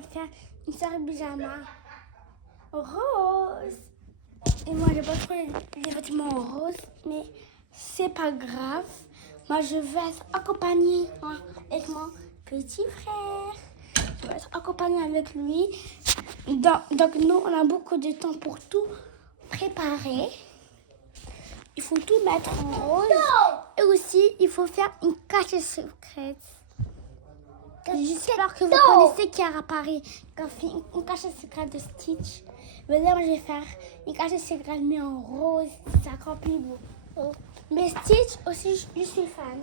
va faire une soirée pyjama rose. Et moi, j'ai pas trop les vêtements roses, mais c'est pas grave. Moi, je vais être accompagnée avec mon petit frère. Je vais être accompagnée avec lui. Donc, nous, on a beaucoup de temps pour tout préparer. Il faut tout mettre en rose. Et aussi, il faut faire une cachette secrète. J'espère que vous connaissez Chiara Paris, qui a fait une cachette secrète de Stitch. Mais là, moi, je vais faire une cachette secrète, mais en rose. C'est encore plus beau. Mais Stitch aussi, je suis fan.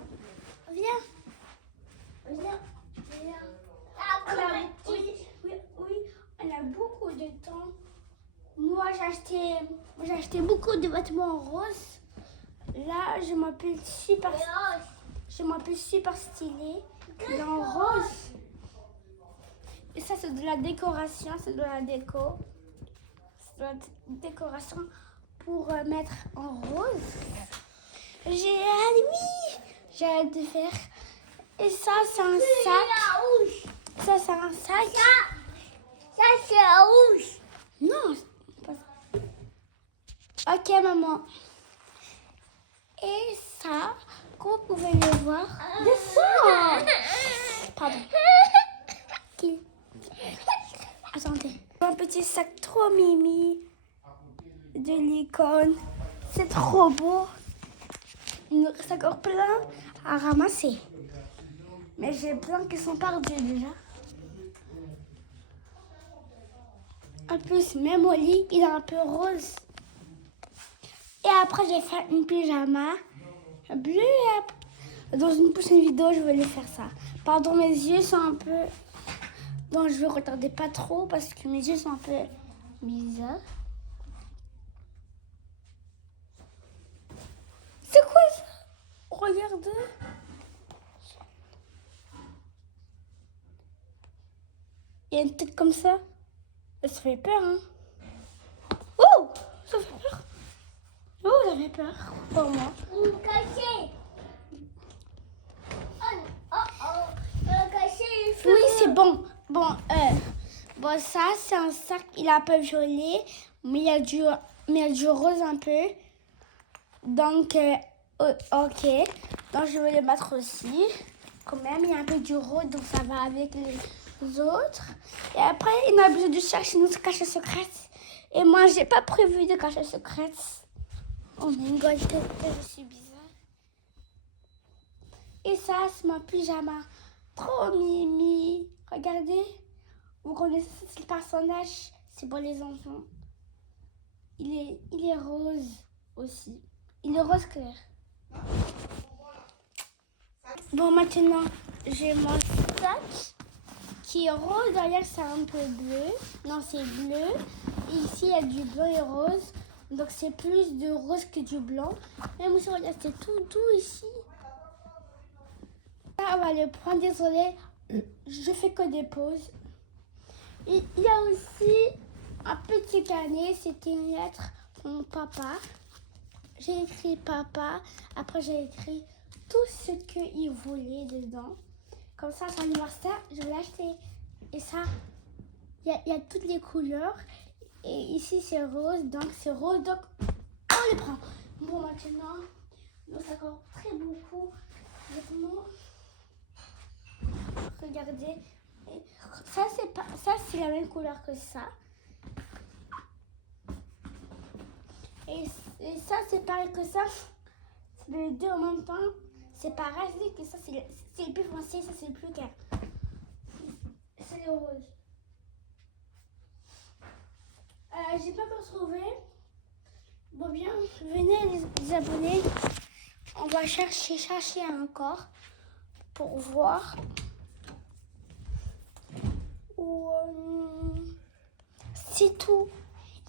Viens. Oui, on a beaucoup de temps. Moi, j'ai acheté beaucoup de vêtements roses. Là, je m'appelle super stylée. En rose. Et ça, c'est de la décoration. C'est de la déco. C'est de la décoration pour mettre en rose. J'ai hâte de faire. Et ça, c'est un sac. Ça, c'est un sac. Ça, c'est rouge. Non, c'est pas ça. Ok, maman. Et ça, comme vous pouvez le voir, descends. Pardon. Attendez. Un petit sac trop mimi de l'icône. C'est trop beau. Il nous reste encore plein à ramasser. Mais j'ai plein qui sont perdus déjà. En plus, même au lit, il est un peu rose. Et après, je vais faire une pyjama bleue. Dans une prochaine vidéo, je vais aller faire ça. Pardon, mes yeux sont un peu... Donc, je vais retarder pas trop parce que mes yeux sont un peu bizarres. C'est quoi ça? Regardez. Il y a une tête comme ça. Ça fait peur, hein? Oh! Ça fait peur. Oh, ça fait peur pour moi. Oui, c'est bon. Bon, ça, c'est un sac. Il est un peu violet, mais il y a du rose un peu. Donc, ok. Donc, je vais le mettre aussi. Quand même, il y a un peu du rose, donc ça va avec les autres. Et après, il a besoin de chercher notre cachette secrète. Et moi, j'ai pas prévu de cachette secrète. Oh my god, je suis bizarre. Et ça, c'est mon pyjama. Trop mimi. Regardez. Vous connaissez ce personnage? C'est pour les enfants. Il est rose aussi. Il est rose clair. Bon, maintenant, j'ai mon sac qui est rose. Derrière, c'est un peu bleu. Non, c'est bleu. Et ici, il y a du blanc et rose. Donc, c'est plus de rose que du blanc. Même aussi, regarde, c'est tout doux ici. Là, on va le prendre. Désolée, je fais que des pauses. Et il y a aussi un petit carnet. C'était une lettre pour mon papa. J'ai écrit papa. Après, j'ai écrit tout ce qu'il voulait dedans. Comme ça, son anniversaire, je vais l'acheter. Et ça, il y a toutes les couleurs. Et ici, c'est rose. Donc, c'est rose. Donc, on les prend. Bon, maintenant, nous avons très beaucoup de vêtements. Regardez. Et ça, c'est la même couleur que ça. Et ça, c'est pareil que ça. C'est les deux en même temps. C'est pareil, que ça, c'est le plus foncé, ça, c'est le plus clair. C'est le rose. J'ai pas encore trouvé. Bon, bien, venez les abonnés. On va chercher encore pour voir. C'est tout.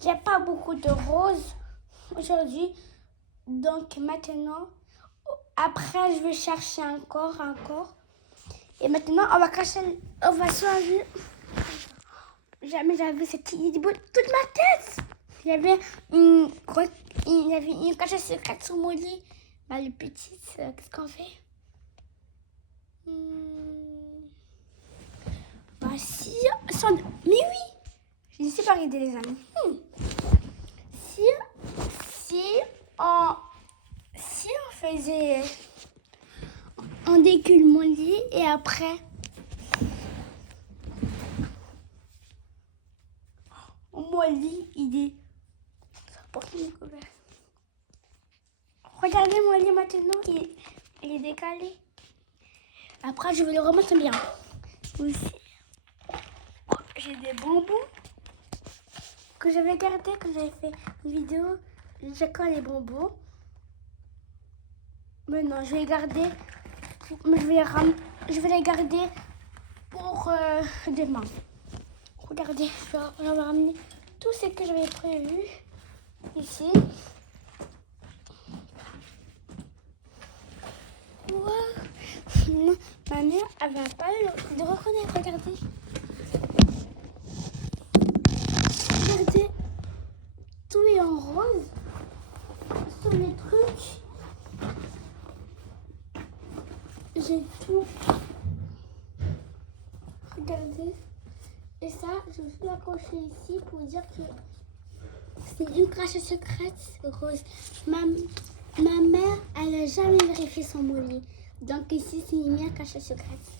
Il n'y a pas beaucoup de roses aujourd'hui. Donc maintenant, après, je vais chercher encore. Et maintenant, on va changer. Jamais j'avais cette idée toute ma tête. Il y avait une cachette secrète sur mon lit. Bah, les petites, qu'est-ce qu'on fait? Bah, si sans... Mais oui, je sais pas aider les amis. Si on faisait... On décule mon lit et après... Mon lit, il est... Regardez mon lit maintenant, il est décalé. Après, je vais le remettre bien. Aussi, j'ai des bonbons que j'avais gardés quand j'avais fait une vidéo. J'ai quand les bonbons. Maintenant, je vais les garder. Je vais les garder pour demain. Regardez, je vais ramener tout ce que j'avais prévu ici. Wow. Ma mère, elle va pas le reconnaître. Regardez. Regardez. Tout est en rose. Sur les trucs. J'ai tout. Regardez. Et ça, je me suis accrochée ici pour dire que c'est une cachette secrète rose. Ma mère, elle n'a jamais vérifié son mot lit. Donc ici, c'est une cachette secrète.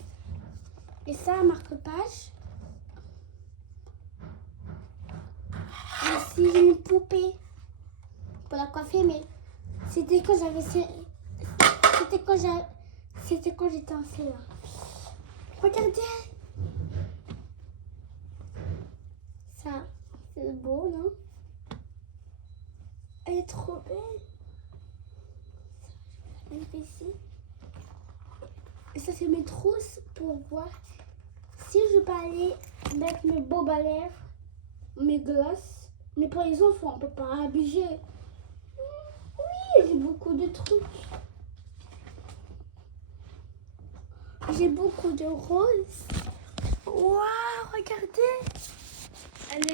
Et ça, marque-page. Ici, j'ai une poupée pour la coiffer, mais c'était quand j'étais en CE1. Regardez. Ça, c'est beau, non? Elle est trop belle. Je vais la mettre ici. Et ça, c'est mes trousses pour voir si je peux aller mettre mes bobes à lèvres, mes glosses. Mais pour les enfants, on ne peut pas abuser. Oui, j'ai beaucoup de trucs. J'ai beaucoup de roses. Waouh, regardez.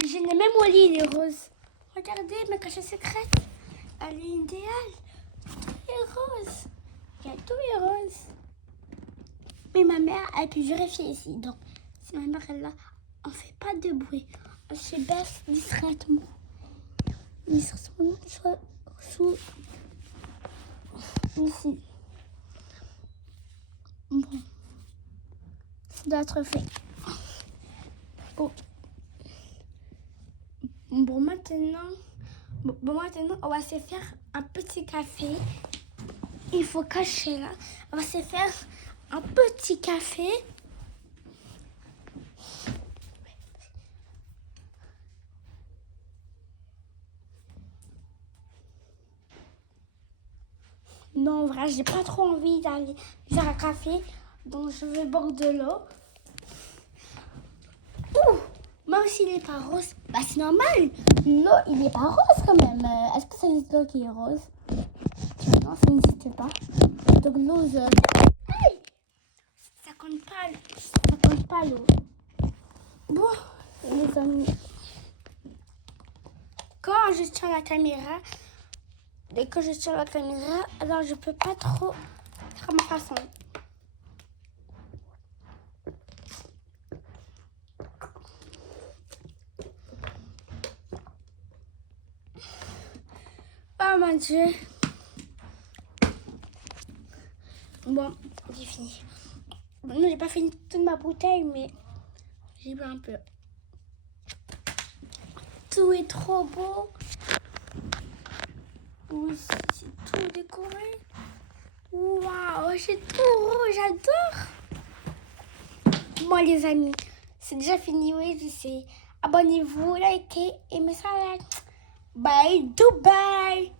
J'ai même mon lit, il est rose. Regardez, ma cachette secrète. Elle est idéale. Tout est rose. Il y a tout est rose. Mais ma mère, elle peut vérifier ici. Donc, si ma mère est là, on ne fait pas de bruit. On se baisse discrètement. Sous ici. Bon. Ça doit être fait. Oh. Bon, maintenant, on va se faire un petit café. Il faut cacher là. On va se faire un petit café. Non, en vrai, j'ai pas trop envie d'aller faire un café. Donc, je vais boire de l'eau. Ouh! Même s'il n'est pas rose, bah c'est normal. L'eau, il n'est pas rose quand même. Est-ce que ça existe l'eau qui est rose? Non, ça n'existe pas. Donc l'eau, hey! Ça compte pas l'eau. Bon, les amis. Quand je tiens la caméra, alors je peux pas trop faire ma façon. Oh mon Dieu. Bon, j'ai fini. Bon, non, j'ai pas fini toute ma bouteille, mais j'ai bu un peu. Tout est trop beau. Oui, c'est tout décoré. Waouh, c'est tout rouge, j'adore. Bon les amis, c'est déjà fini, oui, je sais. Abonnez-vous, likez et mettez ça like. Bye, Dubaï.